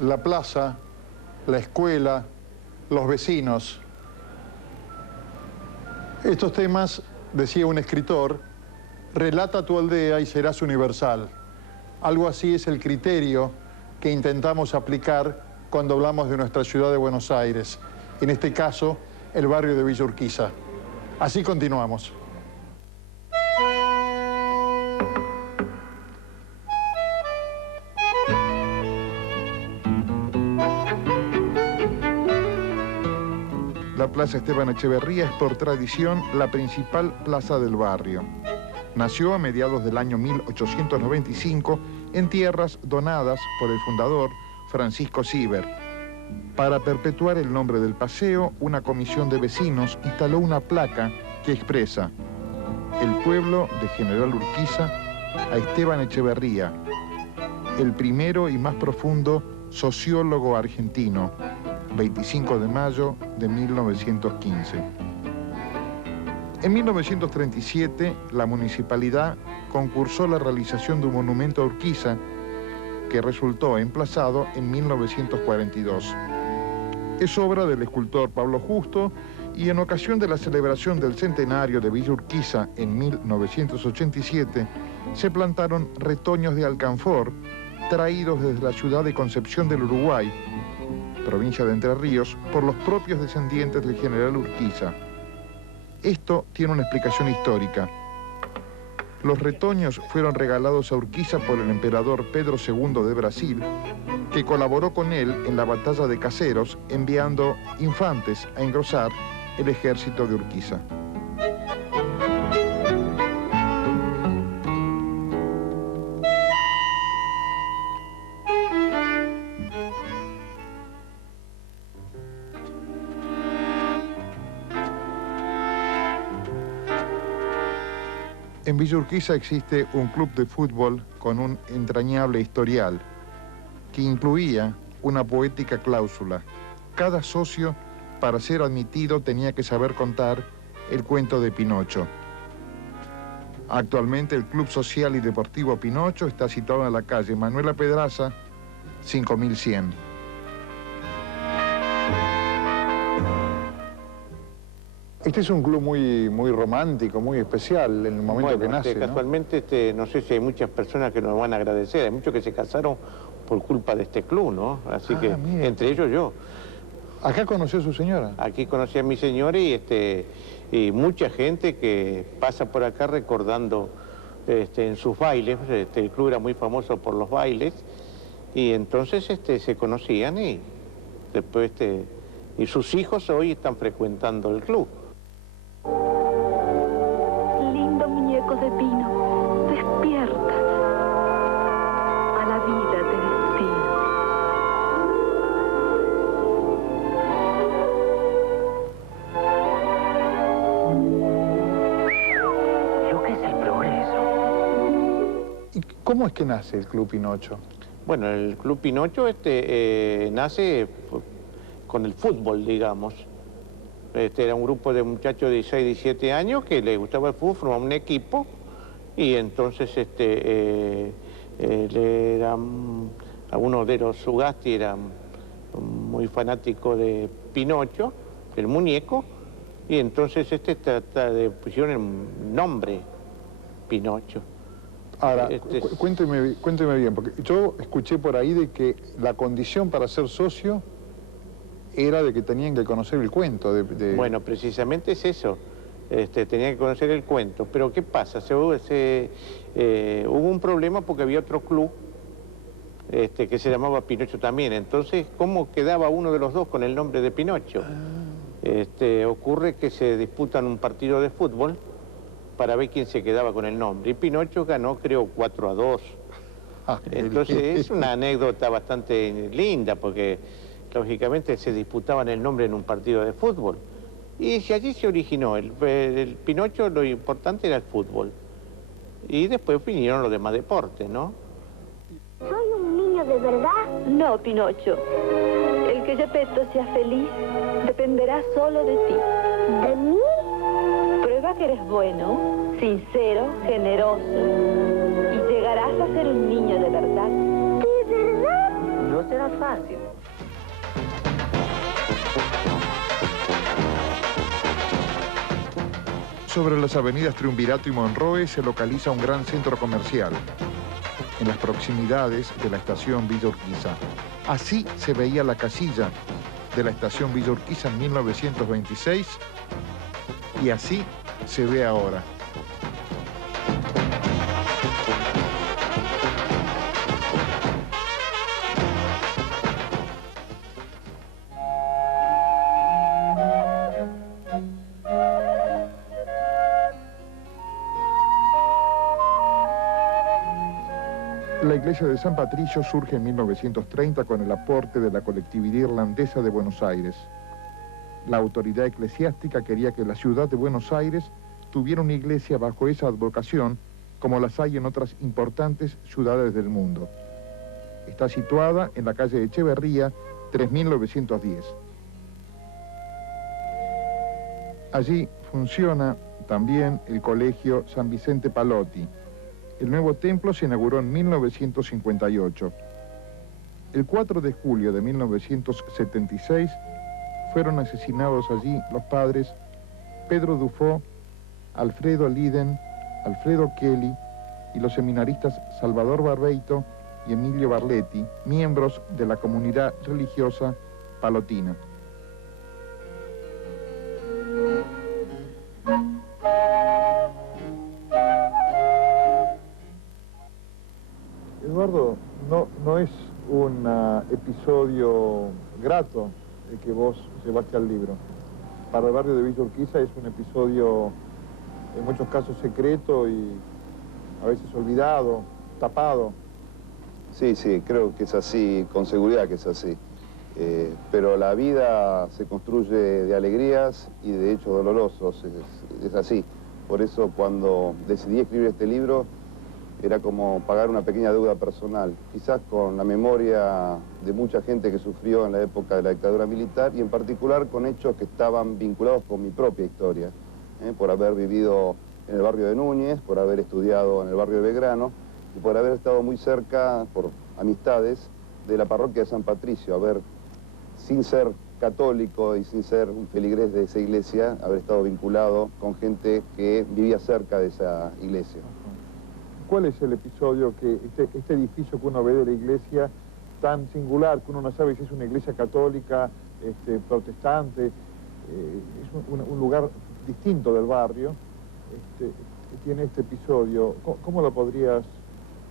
La plaza, la escuela, los vecinos. Estos temas, decía un escritor, relata tu aldea y serás universal. Algo así es el criterio que intentamos aplicar cuando hablamos de nuestra ciudad de Buenos Aires. En este caso, el barrio de Villa Urquiza. Así continuamos. La Plaza Esteban Echeverría es por tradición la principal plaza del barrio. Nació a mediados del año 1895 en tierras donadas por el fundador Francisco Sieber. Para perpetuar el nombre del paseo, una comisión de vecinos instaló una placa que expresa: el pueblo de General Urquiza a Esteban Echeverría, el primero y más profundo sociólogo argentino, 25 de mayo de 1915. En 1937, la municipalidad concursó la realización de un monumento a Urquiza que resultó emplazado en 1942. Es obra del escultor Pablo Justo y en ocasión de la celebración del centenario de Villa Urquiza en 1987, se plantaron retoños de alcanfor traídos desde la ciudad de Concepción del Uruguay, provincia de Entre Ríos, por los propios descendientes del general Urquiza. Esto tiene una explicación histórica. Los retoños fueron regalados a Urquiza por el emperador Pedro II de Brasil, que colaboró con él en la batalla de Caseros, enviando infantes a engrosar el ejército de Urquiza. En Villa Urquiza existe un club de fútbol con un entrañable historial que incluía una poética cláusula. Cada socio, para ser admitido, tenía que saber contar el cuento de Pinocho. Actualmente el Club Social y Deportivo Pinocho está situado en la calle Manuela Pedraza, 5100. Este es un club muy romántico, muy especial en el momento que nace, ¿no? Casualmente, no sé si hay muchas personas que nos van a agradecer. Hay muchos que se casaron por culpa de este club, ¿no? Así que, mira. entre ellos yo. ¿Acá conoció a su señora? Aquí conocí a mi señora y mucha gente que pasa por acá recordando en sus bailes. El club era muy famoso por los bailes y entonces se conocían y después y sus hijos hoy están frecuentando el club. Lindo muñeco de pino, despierta. A la vida te destino. Lo que es el progreso. ¿Y cómo es que nace el Club Pinocho? Bueno, el Club Pinocho nace con el fútbol, digamos. Era un grupo de muchachos de 16, 17 años que les gustaba el fútbol, formaban un equipo y entonces algunos de los Sugasti eran muy fanáticos de Pinocho, el muñeco, y entonces pusieron el nombre Pinocho. Ahora, cuénteme bien, porque yo escuché por ahí de que la condición para ser socio era de que tenían que conocer el cuento. Bueno, precisamente es eso. Tenían que conocer el cuento. Pero ¿qué pasa? Hubo un problema porque había otro club que se llamaba Pinocho también. Entonces, ¿cómo quedaba uno de los dos con el nombre de Pinocho? Ocurre que se disputan un partido de fútbol para ver quién se quedaba con el nombre. Y Pinocho ganó, creo, 4-2. Entonces, es una anécdota bastante linda porque lógicamente se disputaban el nombre en un partido de fútbol. Y allí se originó. El Pinocho, lo importante era el fútbol. Y después vinieron los demás deportes, ¿no? ¿Soy un niño de verdad? No, Pinocho. El que Gepetto sea feliz dependerá solo de ti. ¿De mí? Prueba que eres bueno, sincero, generoso. Y llegarás a ser un niño de verdad. ¿De verdad? No se será fácil. Sobre las avenidas Triunvirato y Monroe se localiza un gran centro comercial, en las proximidades de la estación Villa Urquiza. Así se veía la casilla de la estación Villa Urquiza en 1926 y así se ve ahora. La iglesia de San Patricio surge en 1930 con el aporte de la colectividad irlandesa de Buenos Aires. La autoridad eclesiástica quería que la ciudad de Buenos Aires tuviera una iglesia bajo esa advocación, como las hay en otras importantes ciudades del mundo. Está situada en la calle Echeverría, 3910. Allí funciona también el colegio San Vicente Palotti. El nuevo templo se inauguró en 1958. El 4 de julio de 1976 fueron asesinados allí los padres Pedro Dufo, Alfredo Liden, Alfredo Kelly y los seminaristas Salvador Barbeito y Emilio Barletti, miembros de la comunidad religiosa palotina. Eduardo, no es un episodio grato el que vos llevaste al libro. Para el barrio de Villa Urquiza es un episodio en muchos casos secreto y a veces olvidado, tapado. Sí, creo que es así, con seguridad que es así. Pero la vida se construye de alegrías y de hechos dolorosos, es así. Por eso cuando decidí escribir este libro, era como pagar una pequeña deuda personal, quizás con la memoria de mucha gente que sufrió en la época de la dictadura militar y en particular con hechos que estaban vinculados con mi propia historia, por haber vivido en el barrio de Núñez, por haber estudiado en el barrio de Belgrano y por haber estado muy cerca, por amistades, de la parroquia de San Patricio, haber, sin ser católico y sin ser un feligrés de esa iglesia, haber estado vinculado con gente que vivía cerca de esa iglesia. ¿Cuál es el episodio que este edificio que uno ve de la iglesia tan singular, que uno no sabe si es una iglesia católica, protestante, es un lugar distinto del barrio, tiene este episodio? ¿Cómo lo podrías...?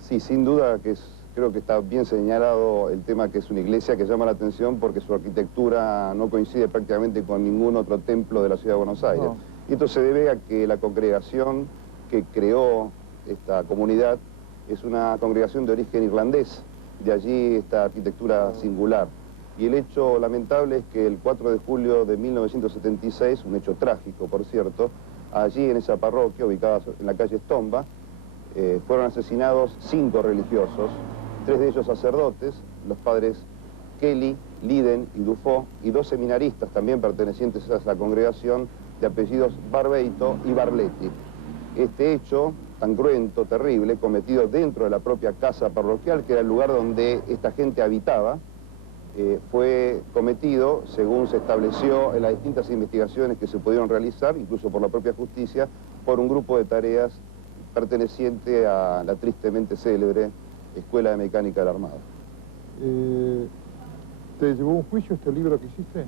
Sí, sin duda que creo que está bien señalado el tema que es una iglesia que llama la atención porque su arquitectura no coincide prácticamente con ningún otro templo de la ciudad de Buenos Aires. No. Y esto se debe a que la congregación que creó esta comunidad es una congregación de origen irlandés, de allí esta arquitectura singular. Y el hecho lamentable es que el 4 de julio de 1976, un hecho trágico por cierto, allí en esa parroquia ubicada en la calle Estomba, fueron asesinados 5 religiosos, 3 de ellos sacerdotes, los padres Kelly, Liden y Dufo, y 2 seminaristas también pertenecientes a esa congregación de apellidos Barbeito y Barletti. Este hecho tan cruento, terrible, cometido dentro de la propia casa parroquial, que era el lugar donde esta gente habitaba, fue cometido, según se estableció en las distintas investigaciones que se pudieron realizar, incluso por la propia justicia, por un grupo de tareas perteneciente a la tristemente célebre Escuela de Mecánica de la Armada. ¿Te llevó un juicio este libro que hiciste?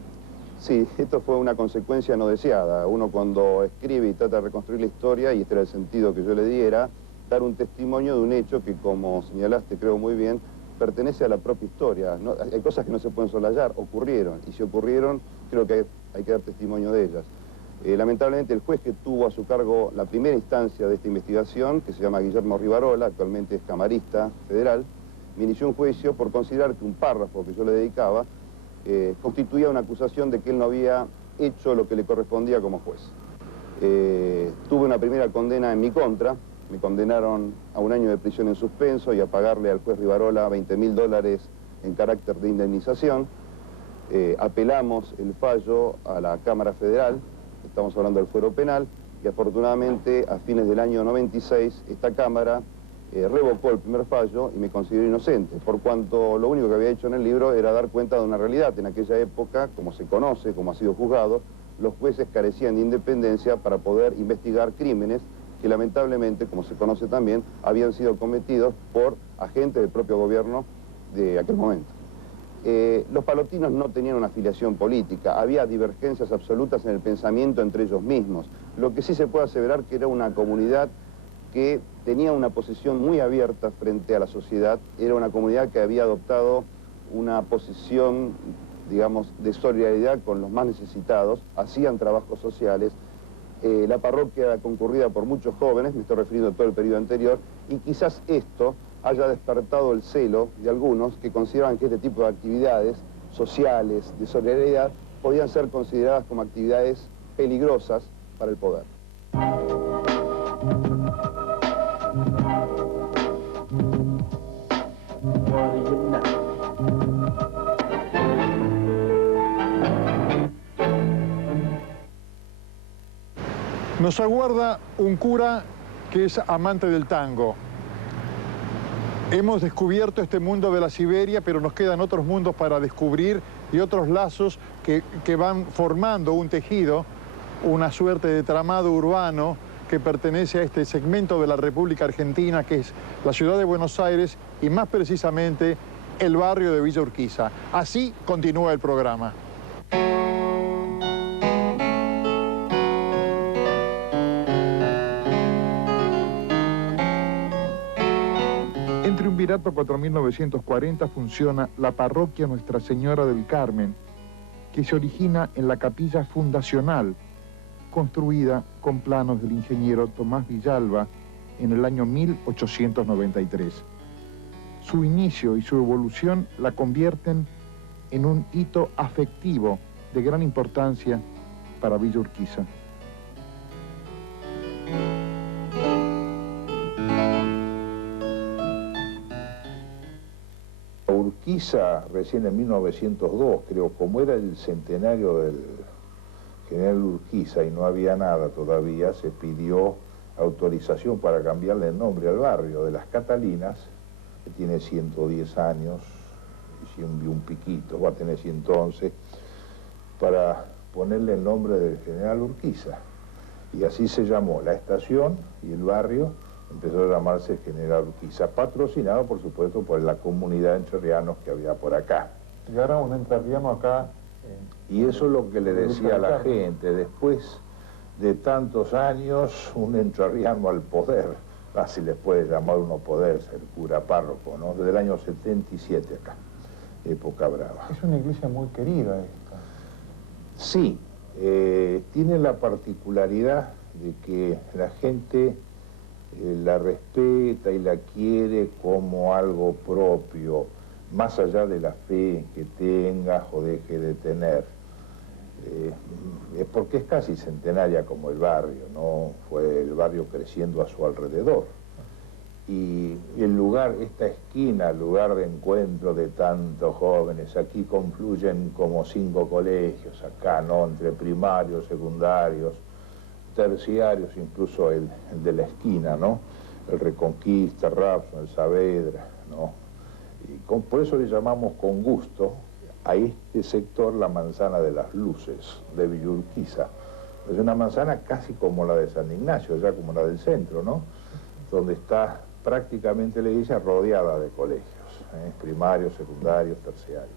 Sí, esto fue una consecuencia no deseada. Uno cuando escribe y trata de reconstruir la historia, y este era el sentido que yo le di, era dar un testimonio de un hecho que, como señalaste, creo muy bien, pertenece a la propia historia. No, hay cosas que no se pueden soslayar, ocurrieron, y si ocurrieron, creo que hay que dar testimonio de ellas. Lamentablemente, el juez que tuvo a su cargo la primera instancia de esta investigación, que se llama Guillermo Rivarola, actualmente es camarista federal, me inició un juicio por considerar que un párrafo que yo le dedicaba constituía una acusación de que él no había hecho lo que le correspondía como juez. Tuve una primera condena en mi contra, me condenaron a 1 año de prisión en suspenso y a pagarle al juez Rivarola $20.000 en carácter de indemnización. Apelamos el fallo a la Cámara Federal, estamos hablando del fuero penal, y afortunadamente a fines del año 96 esta Cámara revocó el primer fallo y me consideró inocente, por cuanto lo único que había hecho en el libro era dar cuenta de una realidad. En aquella época, como se conoce, como ha sido juzgado, los jueces carecían de independencia para poder investigar crímenes que lamentablemente, como se conoce también, habían sido cometidos por agentes del propio gobierno de aquel momento. Los palotinos no tenían una afiliación política, había divergencias absolutas en el pensamiento entre ellos mismos. Lo que sí se puede aseverar que era una comunidad que tenía una posición muy abierta frente a la sociedad, era una comunidad que había adoptado una posición, digamos, de solidaridad con los más necesitados, hacían trabajos sociales. La parroquia era concurrida por muchos jóvenes, me estoy refiriendo a todo el periodo anterior, y quizás esto haya despertado el celo de algunos que consideraban que este tipo de actividades sociales, de solidaridad, podían ser consideradas como actividades peligrosas para el poder. Nos aguarda un cura que es amante del tango. Hemos descubierto este mundo de la Siberia, pero nos quedan otros mundos para descubrir y otros lazos que van formando un tejido, una suerte de tramado urbano que pertenece a este segmento de la República Argentina, que es la ciudad de Buenos Aires y más precisamente el barrio de Villa Urquiza. Así continúa el programa. En Triunvirato 4940 funciona la parroquia Nuestra Señora del Carmen, que se origina en la capilla fundacional, construida con planos del ingeniero Tomás Villalba en el año 1893. Su inicio y su evolución la convierten en un hito afectivo de gran importancia para Villa Urquiza. Urquiza, recién en 1902, creo, como era el centenario del general Urquiza y no había nada todavía, se pidió autorización para cambiarle el nombre al barrio de Las Catalinas, que tiene 110 años, y un piquito, va a tener 111, para ponerle el nombre del general Urquiza. Y así se llamó la estación y el barrio. Empezó a llamarse General Urquiza, patrocinado, por supuesto, por la comunidad de entrerrianos que había por acá. Y ahora un entrerriano acá... Y eso es lo que le decía a la gente, después de tantos años, un entrerriano al poder, así les puede llamar uno poder, ser cura párroco, ¿no? Desde el año 77 acá, época brava. Es una iglesia muy querida esta. Sí, tiene la particularidad de que la gente... la respeta y la quiere como algo propio, más allá de la fe que tengas o deje de tener. Porque es casi centenaria como el barrio, ¿no? Fue el barrio creciendo a su alrededor. Y el lugar, esta esquina, lugar de encuentro de tantos jóvenes, aquí confluyen como 5 colegios acá, ¿no? Entre primarios, secundarios, terciarios, incluso el de la esquina, ¿no? El Reconquista, Rapson, el Saavedra, ¿no? Y por eso le llamamos con gusto a este sector la manzana de las luces de Villa Urquiza. Es una manzana casi como la de San Ignacio, ya como la del centro, ¿no? Donde está prácticamente la iglesia rodeada de colegios, primarios, secundarios, terciarios.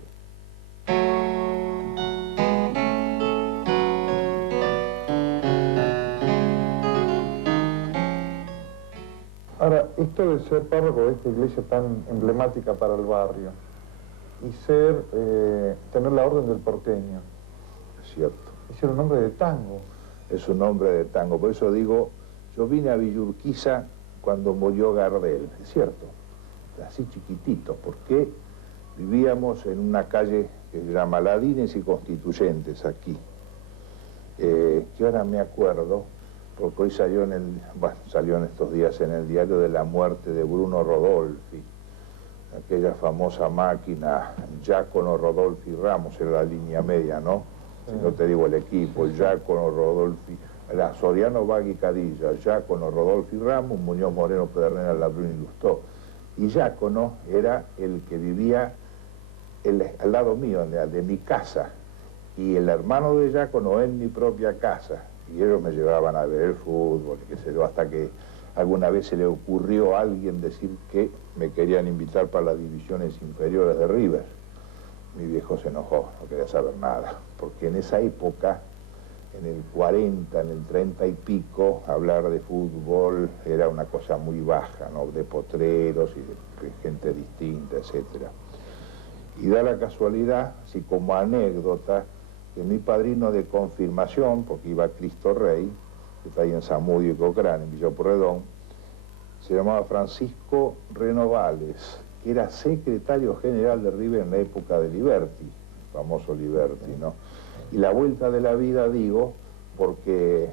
Ahora, esto de ser párroco de esta iglesia tan emblemática para el barrio y tener la orden del porteño. Es cierto. Es un nombre de tango. Es un nombre de tango, por eso digo, yo vine a Villa Urquiza cuando murió Gardel, es cierto, así chiquitito, porque vivíamos en una calle que se llama Ladines y Constituyentes aquí, que ahora me acuerdo, porque hoy salió salió en estos días en el diario de la muerte de Bruno Rodolfi, aquella famosa máquina, Giacomo Rodolfi Ramos, era la línea media, ¿no? Si no te digo el equipo, el Giacomo Rodolfi, era Soriano, Bagui, Cadilla, Giacono, Rodolfi Ramos, Muñoz Moreno, Pedernera, Labrún y Lustó. Y Giacono era el que vivía al lado mío, de mi casa, y el hermano de Giacono en mi propia casa. Y ellos me llevaban a ver el fútbol, qué sé yo, hasta que alguna vez se le ocurrió a alguien decir que me querían invitar para las divisiones inferiores de River. Mi viejo se enojó, no quería saber nada, porque en esa época, en el 40, en el 30 y pico, hablar de fútbol era una cosa muy baja, ¿no? De potreros y de gente distinta, etc. Y da la casualidad, así como anécdota, que mi padrino de confirmación, porque iba a Cristo Rey, que está ahí en Zamudio y Cochrane, en Villa Pueyrredón, se llamaba Francisco Renovales, que era secretario general de River en la época de Liberty, el famoso Liberty, ¿no? Y la vuelta de la vida, digo, porque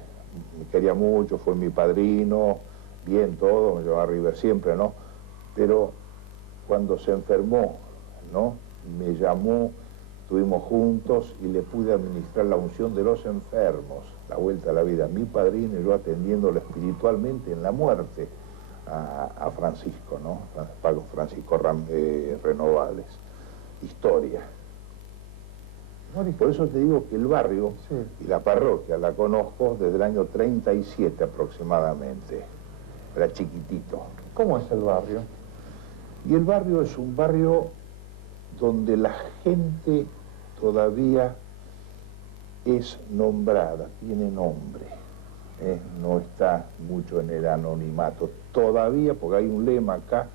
me quería mucho, fue mi padrino, bien todo, me llevaba a River siempre, ¿no? Pero cuando se enfermó, ¿no? Me llamó, estuvimos juntos y le pude administrar la unción de los enfermos, la vuelta a la vida. Mi padrino y yo atendiéndolo espiritualmente en la muerte a Francisco, ¿no? Francisco Renovales. Historia. Por eso te digo que el barrio y la parroquia la conozco desde el año 37 aproximadamente. Era chiquitito. ¿Cómo es el barrio? Y el barrio es un barrio donde la gente todavía es nombrada, tiene nombre, no está mucho en el anonimato. Todavía, porque hay un lema acá,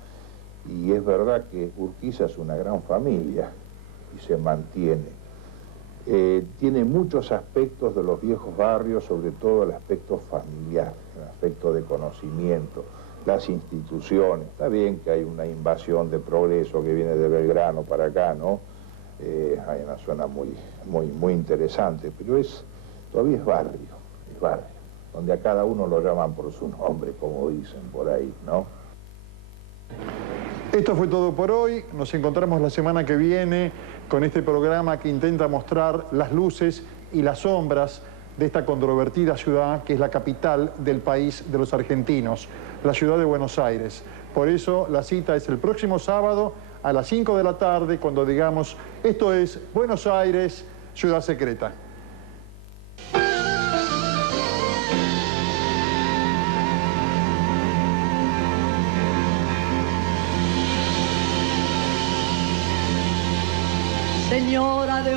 y es verdad que Urquiza es una gran familia y se mantiene. Tiene muchos aspectos de los viejos barrios, sobre todo el aspecto familiar, el aspecto de conocimiento, las instituciones. Está bien que hay una invasión de progreso que viene de Belgrano para acá, ¿no? Hay una zona muy interesante, pero todavía es barrio, donde a cada uno lo llaman por su nombre, como dicen por ahí, ¿no? Esto fue todo por hoy. Nos encontramos la semana que viene con este programa que intenta mostrar las luces y las sombras de esta controvertida ciudad que es la capital del país de los argentinos, la ciudad de Buenos Aires. Por eso la cita es el próximo sábado a las 5 de la tarde cuando digamos esto es Buenos Aires, ciudad secreta. Señora de